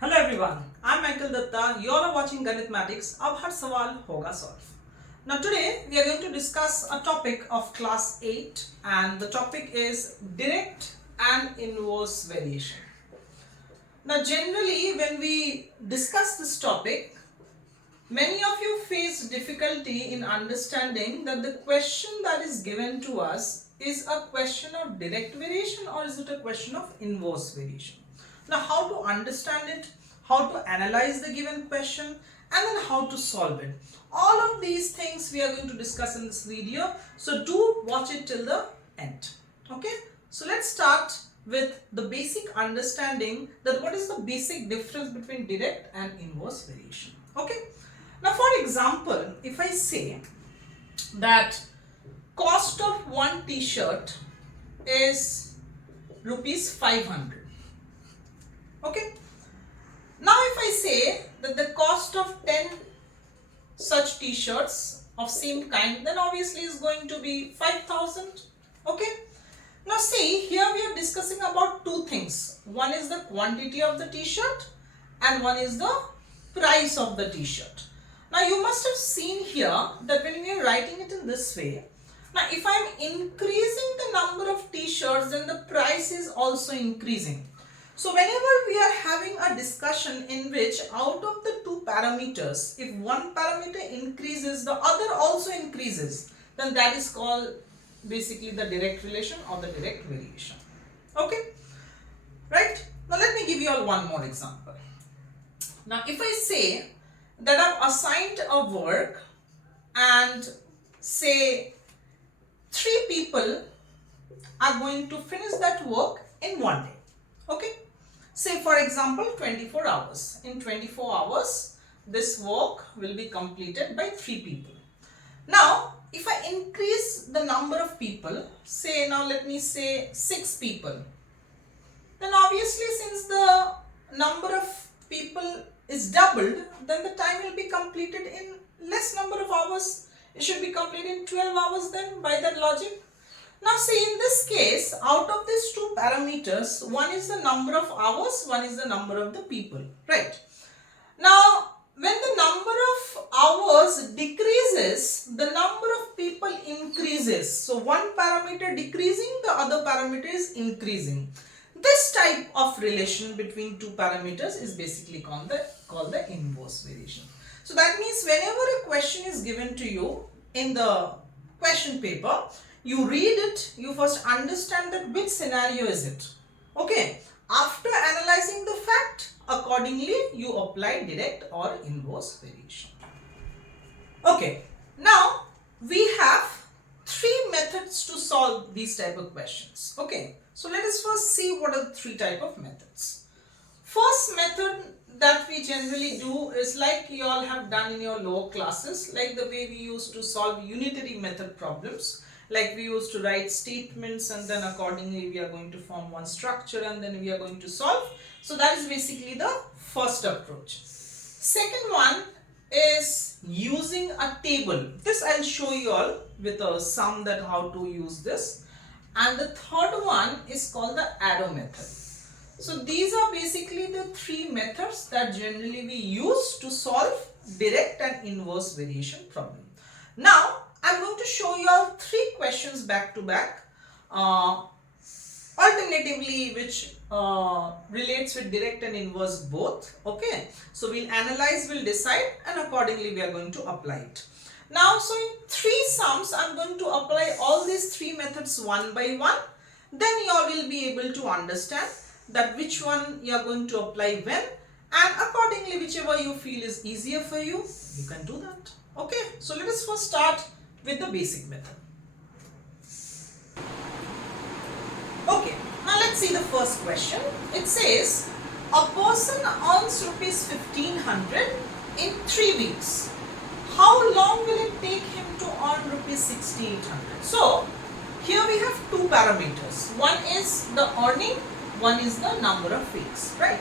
Hello everyone, I'm Michael Dutta. You all are watching GANITMATICS. अब हर सवाल होगा solve. Now today we are going to discuss a topic of class 8 and the topic is direct and inverse variation. Now generally when we discuss this topic, many of you face difficulty in understanding that the question that is given to us is a question of direct variation or is it a question of inverse variation. Now how to understand it, how to analyze the given question and then how to solve it. All of these things we are going to discuss in this video. So do watch it till the end. Okay. So let's start with the basic understanding that what is the basic difference between direct and inverse variation. Okay. Now for example, if I say that cost of one t-shirt is rupees 500. Okay. Now if I say that the cost of 10 such t-shirts of same kind, then obviously is going to be 5,000. Okay. Now see, here we are discussing about two things. One is the quantity of the t-shirt and one is the price of the t-shirt. Now you must have seen here that when we are writing it in this way, now if I am increasing the number of t-shirts, then the price is also increasing. So whenever we are having a discussion in which out of the two parameters, if one parameter increases, the other also increases, then that is called basically the direct relation or the direct variation. Okay, right? Now let me give you all one more example. Now if I say that I've assigned a work and say 3 people are going to finish that work in one day. Okay. Say for example 24 hours. In 24 hours this work will be completed by 3 people. Now if I increase the number of people, say now let me say 6 people, then obviously since the number of people is doubled, then the time will be completed in less number of hours. It should be completed in 12 hours then by that logic. Now see, in this case, out of these two parameters, one is the number of hours, one is the number of the people, right? Now when the number of hours decreases, the number of people increases. So one parameter decreasing, the other parameter is increasing. This type of relation between two parameters is basically called the inverse variation. So that means whenever a question is given to you in the question paper, you read it, you first understand that which scenario is it. Okay. After analyzing the fact, accordingly you apply direct or inverse variation. Okay. Now we have 3 methods to solve these type of questions. Okay. So let us first see what are the 3 type of methods. First method that we generally do is like you all have done in your lower classes, like the way we used to solve unitary method problems. Like we used to write statements and then accordingly we are going to form one structure and then we are going to solve. So that is basically the first approach. Second one is using a table. This I'll show you all with a sum that how to use this. And the third one is called the arrow method. So these are basically the 3 methods that generally we use to solve direct and inverse variation problem. Now I'm going to show you all 3 questions back to back, alternatively which relates with direct and inverse both. Okay, so we'll analyze, we'll decide and accordingly we are going to apply it. Now so in 3 sums I'm going to apply all these 3 methods one by one. Then you all will be able to understand that which one you are going to apply when, and accordingly whichever you feel is easier for you, you can do that. Okay, so let us first start with the basic method. Okay, now let's see the first question. It says a person earns rupees 1500 in 3 weeks. How long will it take him to earn rupees 6800? So here we have 2 parameters. One is the earning, one is the number of weeks, right?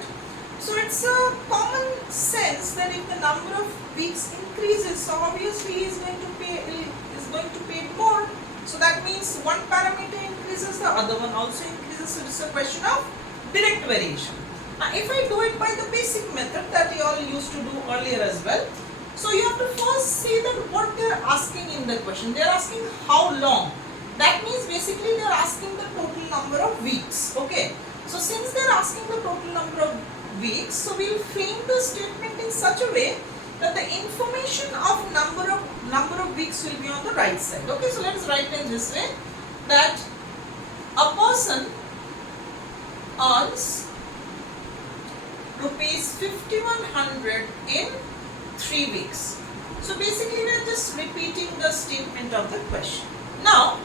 So it's a common sense that if the number of weeks increases, so obviously he is going to pay more. So that means one parameter increases, the other one also increases. So it's a question of direct variation. Now if I do it by the basic method that you all used to do earlier as well, so you have to first see that what they are asking in the question. They are asking how long. That means basically they are asking the total number of weeks. Okay. So since they are asking the total number of weeks, so we will frame the statement in such a way that the information of number of weeks will be on the right side. Okay. So let us write in this way that a person earns rupees 5100 in 3 weeks. So basically we are just repeating the statement of the question. Now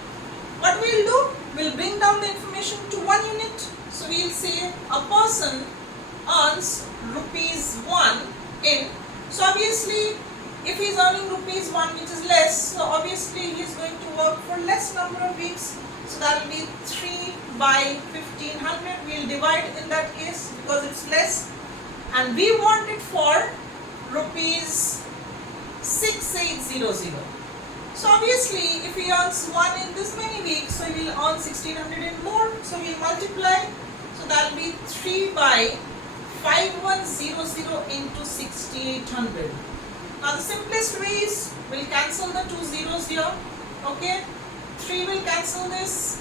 what we will do, we will bring down the information to 1 unit. So we will say a person earns rupees 1 in, so obviously if he is earning rupees 1 which is less, so obviously he is going to work for less number of weeks. So that will be 3 by 1500. We will divide in that case because it's less, and we want it for rupees 6800. So obviously if he earns 1 in this many weeks, so he will earn 1600 in more. So we will multiply. So that will be 3 by 5100 into 6800. Now the simplest way is we will cancel the 2 zeros here. Okay. 3 will cancel this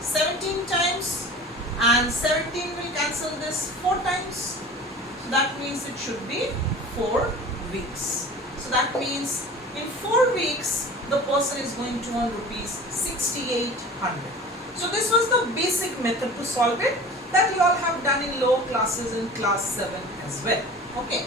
17 times, and 17 will cancel this 4 times. So that means it should be 4 weeks. So that means in 4 weeks the person is going to earn rupees 6800. So this was the basic method to solve it that you all have done in lower classes in class 7 as well. Okay.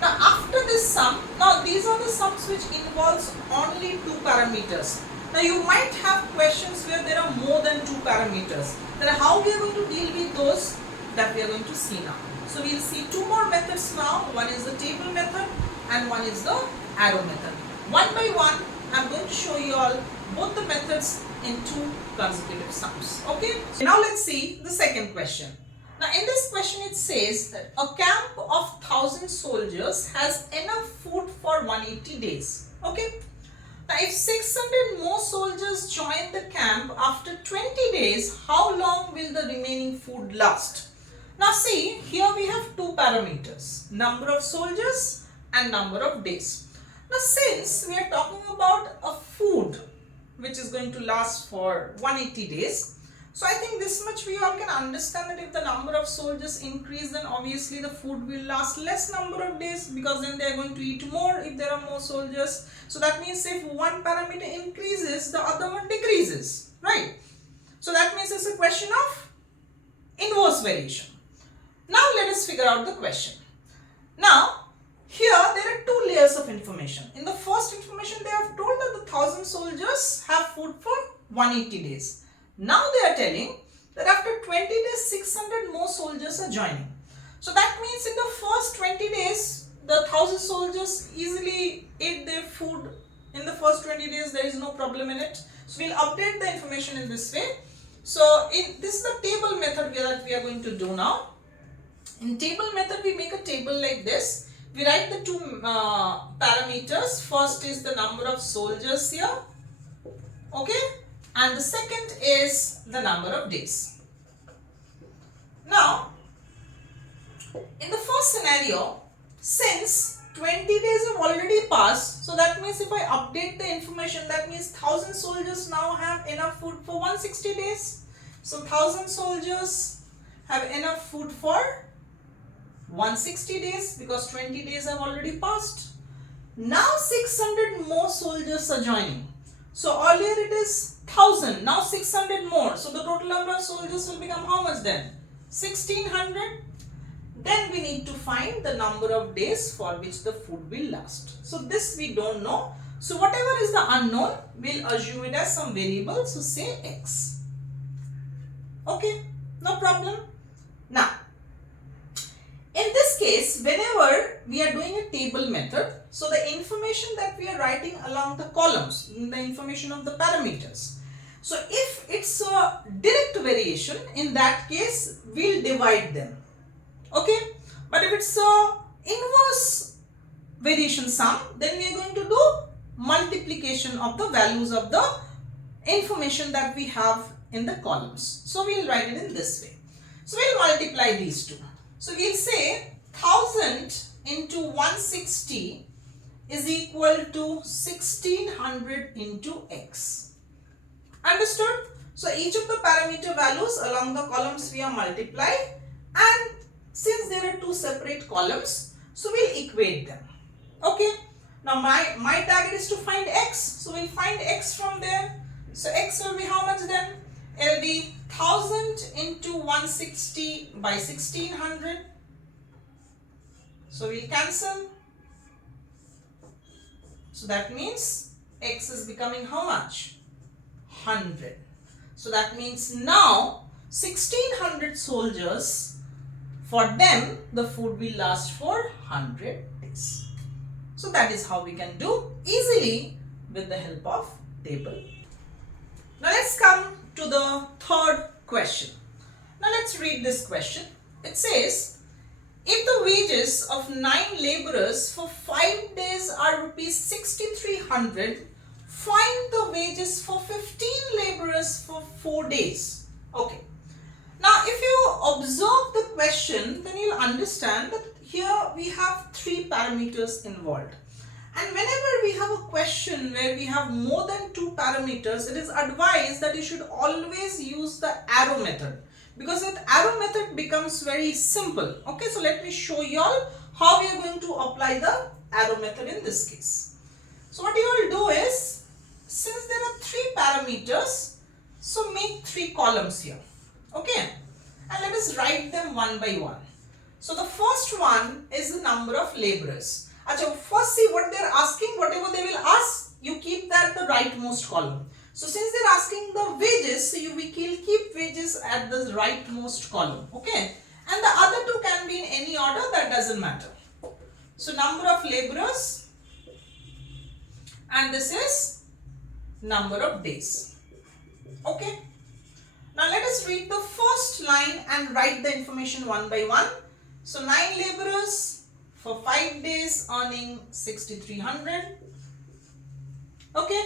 Now after this sum, now these are the sums which involves only 2 parameters. Now you might have questions where there are more than 2 parameters. Then how we are going to deal with those, that we are going to see now. So we will see 2 more methods now. One is the table method and one is the arrow method. One by one I am going to show you all both the methods in 2 consecutive sums. Okay. So now let's see the second question. Now in this question it says that a camp of 1000 soldiers has enough food for 180 days. Okay. Now if 600 more soldiers join the camp after 20 days, how long will the remaining food last? Now see, here we have 2 parameters, number of soldiers and number of days. Now since we are talking about a food which is going to last for 180 days, so I think this much we all can understand that if the number of soldiers increase, then obviously the food will last less number of days, because then they are going to eat more if there are more soldiers. So that means if one parameter increases, the other one decreases, right? So that means it's a question of inverse variation. Now let us figure out the question. Now here there are 2 layers of information. In the first information they have told that the 1000 soldiers have food for 180 days. Now they are telling that after 20 days 600 more soldiers are joining. So that means in the first 20 days the 1000 soldiers easily ate their food in the first 20 days. There is no problem in it. So we will update the information in this way. So this is the table method that we are going to do now. In table method we make a table like this. We write the 2 parameters. First is the number of soldiers here. Okay. And the second is the number of days. Now, in the first scenario, since 20 days have already passed, so that means if I update the information, that means 1000 soldiers now have enough food for 160 days. So 1000 soldiers have enough food for 160 days because 20 days have already passed. Now 600 more soldiers are joining. So earlier it is 1000, now 600 more. So the total number of soldiers will become how much then? 1600. Then we need to find the number of days for which the food will last. So this we don't know. So whatever is the unknown, we'll assume it as some variable. So say x. Okay, no problem. Now, in this case, whenever we are doing a table method, so the information that we are writing along the columns, the information of the parameters. So if it's a direct variation, in that case, we'll divide them. Okay. But if it's a inverse variation sum, then we are going to do multiplication of the values of the information that we have in the columns. So we'll write it in this way. So we'll multiply these two. So we'll say 1000 into 160 is equal to 1600 into x. Understood? So each of the parameter values along the columns we are multiply, and since there are two separate columns, so we'll equate them. Okay. Now my target is to find x, so we'll find x from there. So x will be how much then? It will be 1000 into 160 by 1600. So we'll cancel. So that means x is becoming how much? 100. So that means now 1600 soldiers, for them the food will last for 100 days. So that is how we can do easily with the help of table. Now let's come to the third question. Now let's read this question. It says, if the wages of 9 laborers for 5 days are rupees 6300, find the wages for 15 laborers for 4 days. Okay. Now if you observe the question, then you'll understand that here we have 3 parameters involved. And whenever we have a question where we have more than 2 parameters, it is advised that you should always use the arrow method, because with arrow method becomes very simple. Okay, so let me show you all how we are going to apply the arrow method in this case. So what you will do is, since there are 3 parameters, so make 3 columns here. Okay, and let us write them one by one. So the first one is the number of laborers. Achha, first see what they are asking. Whatever they will ask, you keep that the rightmost column. So since they are asking the wages, so you will keep wages at the rightmost column. Okay, and the other 2 can be in any order, that doesn't matter. So number of laborers, and this is number of days. Okay. Now let us read the first line and write the information one by one. So 9 laborers for 5 days earning 6300. Okay.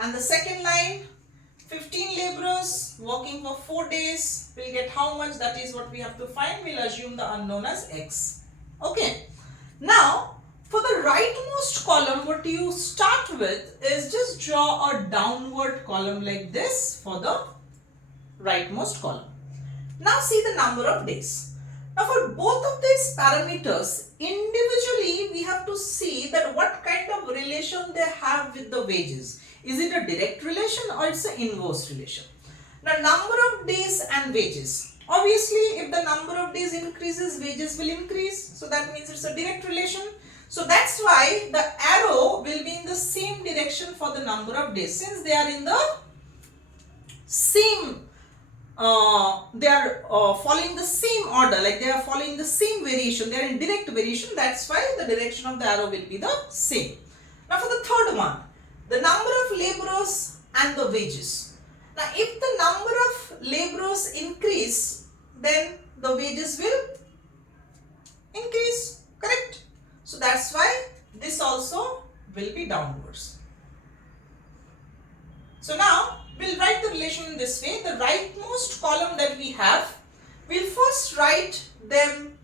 And the second line, 15 laborers working for 4 days will get how much? That is what we have to find. We'll assume the unknown as x. Okay. Now for the rightmost column, what you start with is just draw a downward column like this for the rightmost column. Now see the number of days. Now for both of these parameters, individually we have to see that what kind of relation they have with the wages. Is it a direct relation or it's an inverse relation? Now number of days and wages. Obviously if the number of days increases, wages will increase. So that means it's a direct relation. So that's why the arrow will be in the same direction for the number of days. Since they are in the same they are following the same order, like they are following the same variation, they are in direct variation, that's why the direction of the arrow will be the same. Now for the third one, the number of laborers and the wages. Now if the number of laborers increase, then the wages will increase, correct? So that's why this also will be downwards. So now we'll write the relation in this way. The rightmost column that we have, we'll first write them,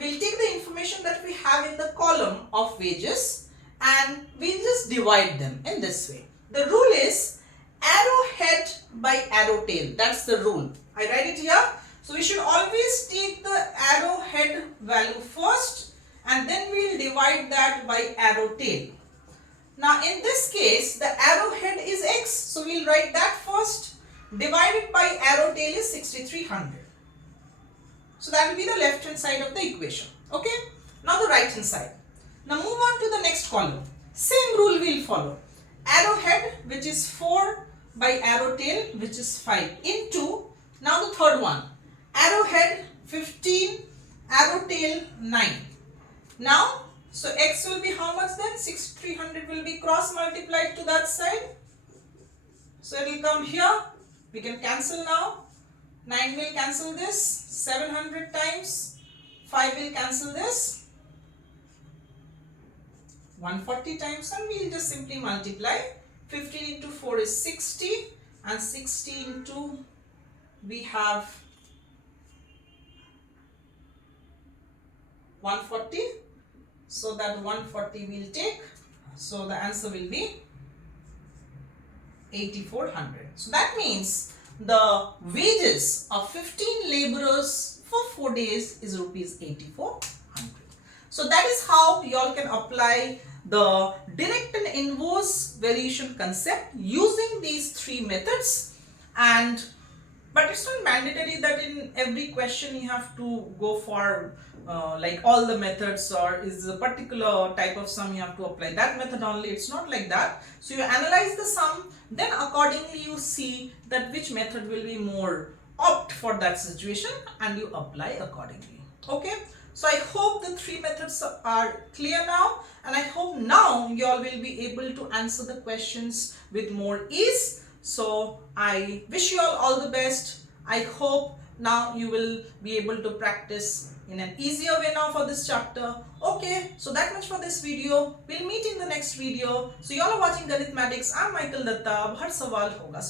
we'll take the information that we have in the column of wages and we'll just divide them in this way. The rule is arrow head by arrow tail. That's the rule. I write it here. So we should always take the arrow head value first and then we'll divide that by arrow tail. Now in this case, the arrow head is x, so we'll write that first. Divided by arrow tail is 6300. So that will be the left hand side of the equation. Okay. Now the right hand side. Now move on to the next column. Same rule we'll follow. Arrow head, which is 4, by arrow tail, which is 5, into, now the third one. Arrow head 15, arrow tail 9. Now so x will be how much then? 6300 will be cross multiplied to that side. So it will come here. We can cancel now. 9 will cancel this. 700 times. 5 will cancel this. 140 times, and we will just simply multiply. 15 into 4 is 60 and 60 into we have 140. So that 140 will take. So the answer will be 8400. So that means the wages of 15 laborers for 4 days is rupees 8400. So that is how you all can apply the direct and inverse variation concept using these three methods. And but it's not mandatory that in every question you have to go for like all the methods, or is a particular type of sum you have to apply that method only. It's not like that. So you analyze the sum, then accordingly you see that which method will be more opt for that situation and you apply accordingly. Okay. So I hope the three methods are clear now, and I hope now you all will be able to answer the questions with more ease. So I wish you all the best. I hope now you will be able to practice in an easier way now for this chapter. Okay, so that much for this video. We'll meet in the next video. So you all are watching Ganitmatics. I'm Michael Dutta. Ab har sawal hoga.